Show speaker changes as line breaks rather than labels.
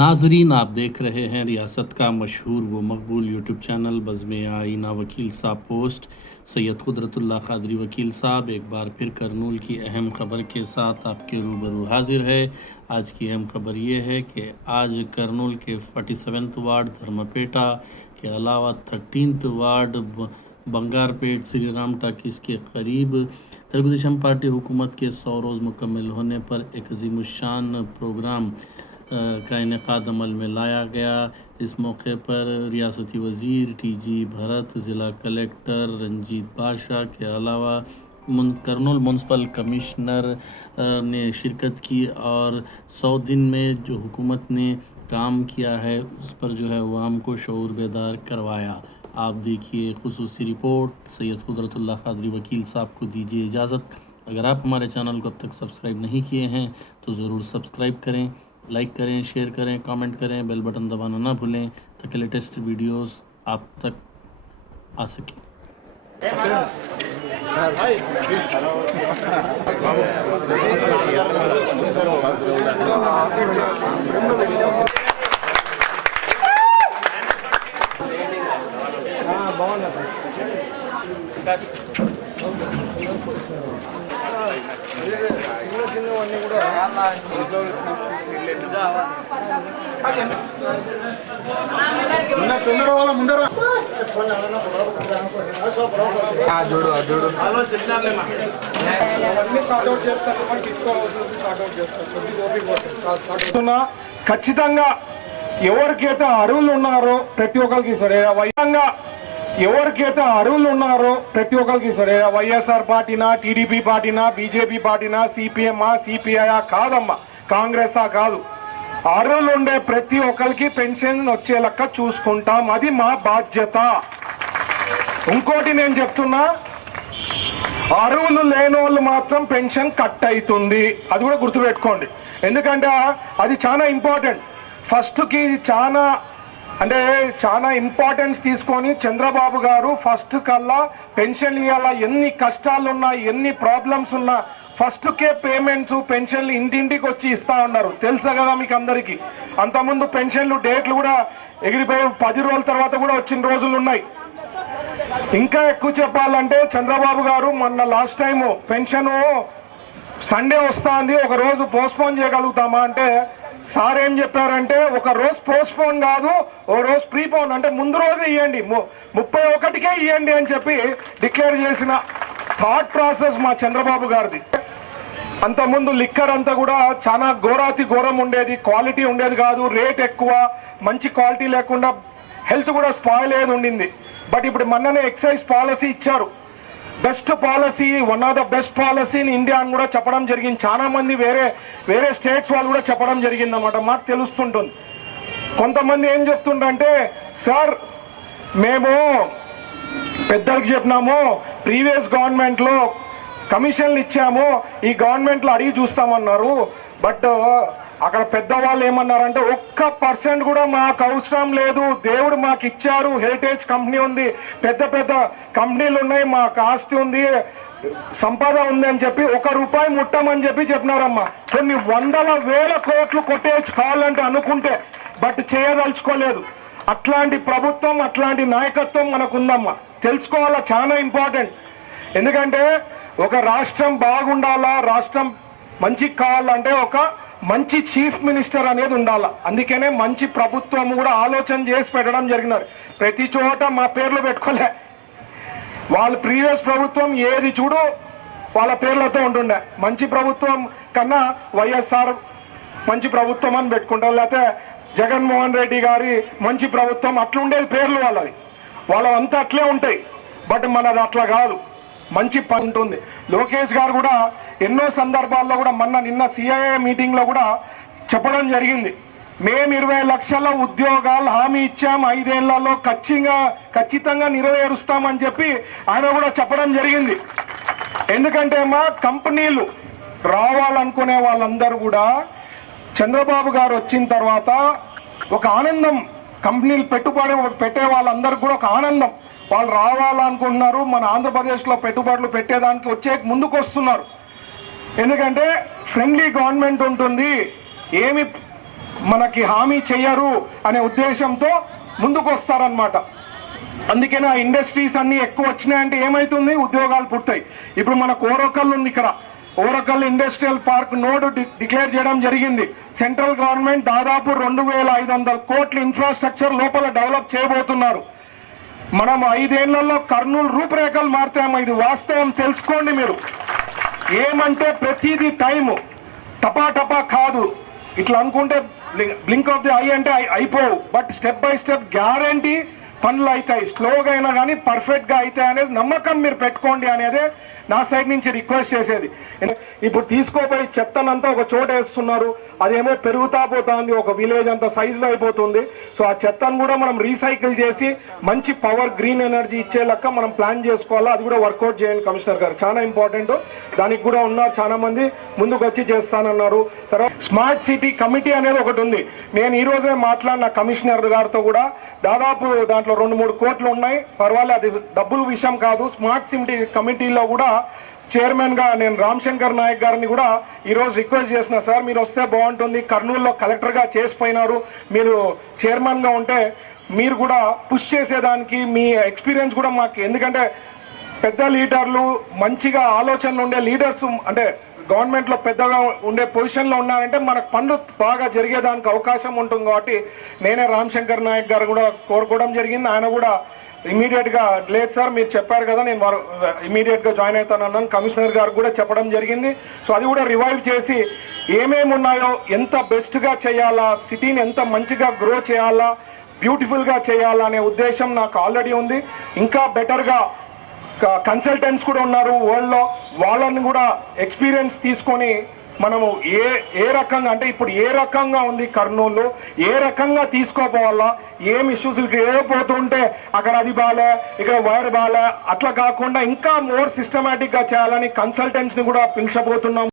ناظرین، آپ دیکھ رہے ہیں ریاست کا مشہور و مقبول یوٹیوب چینل بزم آئینہ وکیل صاحب پوسٹ۔ سید قدرت اللہ قادری وکیل صاحب، ایک بار پھر کرنول کی اہم خبر کے ساتھ آپ کے روبرو حاضر ہے۔ آج کی اہم خبر یہ ہے کہ آج کرنول کے فورٹی سیونتھ وارڈ دھرمپیٹا کے علاوہ تھرٹینتھ وارڈ بنگار پیٹ سری رام ٹاکس کے قریب تلگو دیشم پارٹی حکومت کے سو روز مکمل ہونے پر ایک عظیم الشان پروگرام کا انعقاد عمل میں لایا گیا۔ اس موقع پر ریاستی وزیر ٹی جی بھرت ضلع کلیکٹر رنجیت بادشاہ کے علاوہ کرنول منسپل کمشنر نے شرکت کی اور سو دن میں جو حکومت نے کام کیا ہے، اس پر جو ہے عوام کو شعور بیدار کروایا۔ آپ دیکھیے خصوصی رپورٹ، سید قدرت اللہ قادری وکیل صاحب کو دیجیے اجازت۔ اگر آپ ہمارے چینل کو اب تک سبسکرائب نہیں کیے ہیں تو ضرور سبسکرائب کریں۔ لائک کریں، شیئر کریں، کامنٹ کریں، بیل بٹن دبانا نہ بھولیں تاکہ لیٹسٹ ویڈیوز آپ تک آ سکیں۔
చిన్న చిన్నవన్నీ కూడా
ముందర తొందర వాళ్ళ ముందర చూడు చూడు.
ఖచ్చితంగా ఎవరికైతే అరువులు ఉన్నారో ప్రతి ఒక్కరికి సరే వైయంగా ఎవరికైతే అరువులు ఉన్నారో ప్రతి ఒక్కరికి సరే వైఎస్ఆర్ పార్టీనా టీడీపీ పార్టీనా బీజేపీ పార్టీనా సిపిఎమ్మా సిపిఐ కాదమ్మా. కాంగ్రెసా కాదు. అరువులు ఉండే ప్రతి ఒక్కరికి పెన్షన్ వచ్చే లెక్క చూసుకుంటాం. అది మా బాధ్యత. ఇంకోటి నేను చెప్తున్నా అరువులు లేని వాళ్ళు మాత్రం పెన్షన్ కట్ అవుతుంది అది కూడా గుర్తుపెట్టుకోండి. ఎందుకంటే అది చాలా ఇంపార్టెంట్. ఫస్ట్కి ఇది చాలా అంటే చాలా ఇంపార్టెన్స్ తీసుకొని చంద్రబాబు గారు ఫస్ట్ కల్లా పెన్షన్ ఇవ్వాలా ఎన్ని కష్టాలున్నా ఎన్ని ప్రాబ్లమ్స్ ఉన్నా ఫస్ట్కే పేమెంట్స్ పెన్షన్లు ఇంటింటికి వచ్చి ఇస్తా ఉన్నారు. తెలుసా కదా మీకు అందరికీ? అంతకుముందు పెన్షన్లు డేట్లు కూడా ఎగిరిపోయి పది రోజుల తర్వాత కూడా వచ్చిన రోజులు ఉన్నాయి. ఇంకా ఎక్కువ చెప్పాలంటే చంద్రబాబు గారు మొన్న లాస్ట్ టైము పెన్షన్ సండే వస్తుంది ఒక రోజు పోస్ట్పోన్ చేయగలుగుతామా అంటే సార్ ఏం చెప్పారంటే ఒక రోజు పోస్ట్పోన్ కాదు ఓ రోజు ప్రీపోన్ అంటే ముందు రోజు ఇవ్వండి ము- ముప్పై ఒకటికే ఇవ్వండి అని చెప్పి డిక్లేర్ చేసిన థాట్ ప్రాసెస్ మా చంద్రబాబు గారిది. అంతకుముందు లిక్కర్ అంతా కూడా చాలా ఘోరాతి ఘోరం ఉండేది క్వాలిటీ ఉండేది కాదు రేట్ ఎక్కువ మంచి క్వాలిటీ లేకుండా హెల్త్ కూడా స్పాయిల్ అయ్యేది ఉండింది. బట్ ఇప్పుడు మొన్ననే ఎక్సైజ్ పాలసీ ఇచ్చారు. Best policy one of the best policy in India అని కూడా చెప్పడం జరిగింది. చాలా మంది వేరే వేరే స్టేట్స్ వాళ్ళు కూడా చెప్పడం జరిగింది అన్నమాట. మాకు తెలుస్తుంటుంది. కొంతమంది ఏం చెప్తుండ్రంటే సార్ మేము పెద్దలకు చెప్పినాము ప్రీవియస్ గవర్నమెంట్లో కమిషన్లు ఇచ్చాము ఈ గవర్నమెంట్లో అడిగి చూస్తామన్నారు. బట్ అక్కడ పెద్దవాళ్ళు ఏమన్నారంటే ఒక్క పర్సెంట్ కూడా మాకు అవసరం లేదు దేవుడు మాకు ఇచ్చారు హెరిటేజ్ కంపెనీ ఉంది పెద్ద పెద్ద కంపెనీలు ఉన్నాయి మాకు ఆస్తి ఉంది సంపద ఉంది అని చెప్పి ఒక రూపాయి ముట్టమని చెప్పి చెప్పినారమ్మా. కొన్ని వందల వేల కోట్లు కొట్టేయచ్చు కావాలంటే అనుకుంటే బట్ చేయదలుచుకోలేదు. అట్లాంటి ప్రభుత్వం అట్లాంటి నాయకత్వం మనకుందమ్మా. తెలుసుకోవాలా? చాలా ఇంపార్టెంట్. ఎందుకంటే ఒక రాష్ట్రం బాగుండాలా? రాష్ట్రం మంచి కావాలంటే ఒక మంచి చీఫ్ మినిస్టర్ అనేది ఉండాలి? అందుకనే మంచి ప్రభుత్వం కూడా ఆలోచన చేసి పెట్టడం జరిగినారు. ప్రతి చోట మా పేర్లు పెట్టుకోలే. వాళ్ళ ప్రీవియస్ ప్రభుత్వం ఏది చూడు వాళ్ళ పేర్లతో ఉంటుండే. మంచి ప్రభుత్వం కన్నా వైఎస్ఆర్ మంచి ప్రభుత్వం అని పెట్టుకుంటారు. లేకపోతే జగన్మోహన్ రెడ్డి గారి మంచి ప్రభుత్వం అట్లుండేది పేర్లు వాళ్ళవి. వాళ్ళంతా అట్లే ఉంటాయి. బట్ మనది అట్లా కాదు. మంచి పంట ఉంది లోకేష్ గారు కూడా ఎన్నో సందర్భాల్లో కూడా మొన్న నిన్న సిఐఏ మీటింగ్లో కూడా చెప్పడం జరిగింది. మేము ఇరవై లక్షల ఉద్యోగాలు హామీ ఇచ్చాం ఐదేళ్ళలో ఖచ్చితంగా ఖచ్చితంగా నెరవేరుస్తామని చెప్పి ఆయన కూడా చెప్పడం జరిగింది. ఎందుకంటే మా కంపెనీలు రావాలనుకునే వాళ్ళందరూ కూడా చంద్రబాబు గారు వచ్చిన తర్వాత ఒక ఆనందం కంపెనీలు పెట్టుబడి పెట్టే వాళ్ళందరూ కూడా ఒక ఆనందం. వాళ్ళు రావాలనుకుంటున్నారు మన ఆంధ్రప్రదేశ్లో పెట్టుబడులు పెట్టేదానికి వచ్చే ముందుకు వస్తున్నారు. ఎందుకంటే ఫ్రెండ్లీ గవర్నమెంట్ ఉంటుంది ఏమి మనకి హామీ చెయ్యరు అనే ఉద్దేశంతో ముందుకు వస్తారనమాట అందుకనే ఆ ఇండస్ట్రీస్ అన్నీ ఎక్కువ వచ్చినాయంటే ఏమవుతుంది ఉద్యోగాలు పుడతాయి ఇప్పుడు మనకు ఓరకల్ ఉంది ఇక్కడ. ఓరకల్ ఇండస్ట్రియల్ పార్క్ నోడ్ డి- డిక్లేర్ చేయడం జరిగింది. సెంట్రల్ గవర్నమెంట్ దాదాపు రెండు వేల ఐదు కోట్ల ఇన్ఫ్రాస్ట్రక్చర్ లోపల డెవలప్ చేయబోతున్నారు. మనం ఐదేళ్ళలో కర్నూలు రూపురేఖలు మారుతాము ఇది వాస్తవం. తెలుసుకోండి మీరు. ఏమంటే ప్రతిదీ టైము. టపా టపా కాదు. ఇట్లా అనుకుంటే బ్లింక్ ఆఫ్ ది ఐ అంటే అయిపోవు. But step by step guarantee పనులు అవుతాయి. స్లోగా అయినా కానీ పర్ఫెక్ట్గా అవుతాయి అనేది నమ్మకం మీరు పెట్టుకోండి అనేది నా సైడ్ నుంచి రిక్వెస్ట్ చేసేది. ఇప్పుడు తీసుకోపోయి చెత్తనంతా ఒక చోట వేస్తున్నారు. అదేమో పెరుగుతా పోతుంది. ఒక విలేజ్ అంత సైజులో అయిపోతుంది. సో ఆ చెత్తను కూడా మనం రీసైకిల్ చేసి మంచి పవర్ గ్రీన్ ఎనర్జీ ఇచ్చే లెక్క మనం ప్లాన్ చేసుకోవాలా? అది కూడా వర్కౌట్ చేయండి కమిషనర్ గారు. చాలా ఇంపార్టెంట్ దానికి కూడా ఉన్నారు చాలా మంది. ముందుకు వచ్చి చేస్తానన్నారు. తర్వాత స్మార్ట్ సిటీ కమిటీ అనేది ఒకటి ఉంది. నేను ఈ రోజే మాట్లాడిన కమిషనర్ గారితో కూడా దాదాపు దాంట్లో రెండు మూడు కోట్లు ఉన్నాయి. పర్వాలేదు అది డబ్బుల విషయం కాదు. స్మార్ట్ సిటీ కమిటీలో కూడా చైర్మన్గా నేను రామశంకర్ నాయక్ గారిని కూడా ఈరోజు రిక్వెస్ట్ చేసిన సార్ మీరు వస్తే బాగుంటుంది. కర్నూలులో కలెక్టర్గా చేసిపోయినారు. మీరు చైర్మన్గా ఉంటే మీరు కూడా పుష్ చేసేదానికి మీ ఎక్స్పీరియన్స్ కూడా మాకు. ఎందుకంటే పెద్ద లీడర్లు మంచిగా ఆలోచనలు ఉండే లీడర్స్ అంటే గవర్నమెంట్లో పెద్దగా ఉండే పొజిషన్లో ఉన్నారంటే మనకు పనులు బాగా జరిగేదానికి అవకాశం ఉంటుంది కాబట్టి నేనే రామశంకర్ నాయక్ గారు కూడా కోరుకోవడం జరిగింది. ఆయన కూడా ఇమీడియట్గా లేదు సార్ మీరు చెప్పారు కదా నేను వారు ఇమీడియట్గా జాయిన్ అవుతాను అన్నాను కమిషనర్ గారు కూడా చెప్పడం జరిగింది. సో అది కూడా రివైవ్ చేసి ఏమేమి ఉన్నాయో ఎంత బెస్ట్గా చేయాలా సిటీని ఎంత మంచిగా గ్రో చేయాలా బ్యూటిఫుల్గా చేయాలనే చేయాలా అనే ఉద్దేశం నాకు ఆల్రెడీ ఉంది. ఇంకా బెటర్గా కన్సల్టెంట్స్ కూడా ఉన్నారు. వరల్డ్లో వాళ్ళని కూడా ఎక్స్పీరియన్స్ తీసుకొని మనము ఏ ఏ రకంగా అంటే ఇప్పుడు ఏ రకంగా ఉంది కర్నూలు ఏ రకంగా తీసుకోపోవాలా ఏం ఇష్యూస్ ఏ పోతుంటే అక్కడ అది బాలే ఇక్కడ వైర్ బాలే అట్లా కాకుండా ఇంకా మోర్ సిస్టమేటిక్గా చేయాలని కన్సల్టెంట్స్ని కూడా పిలిచబోతున్నాం.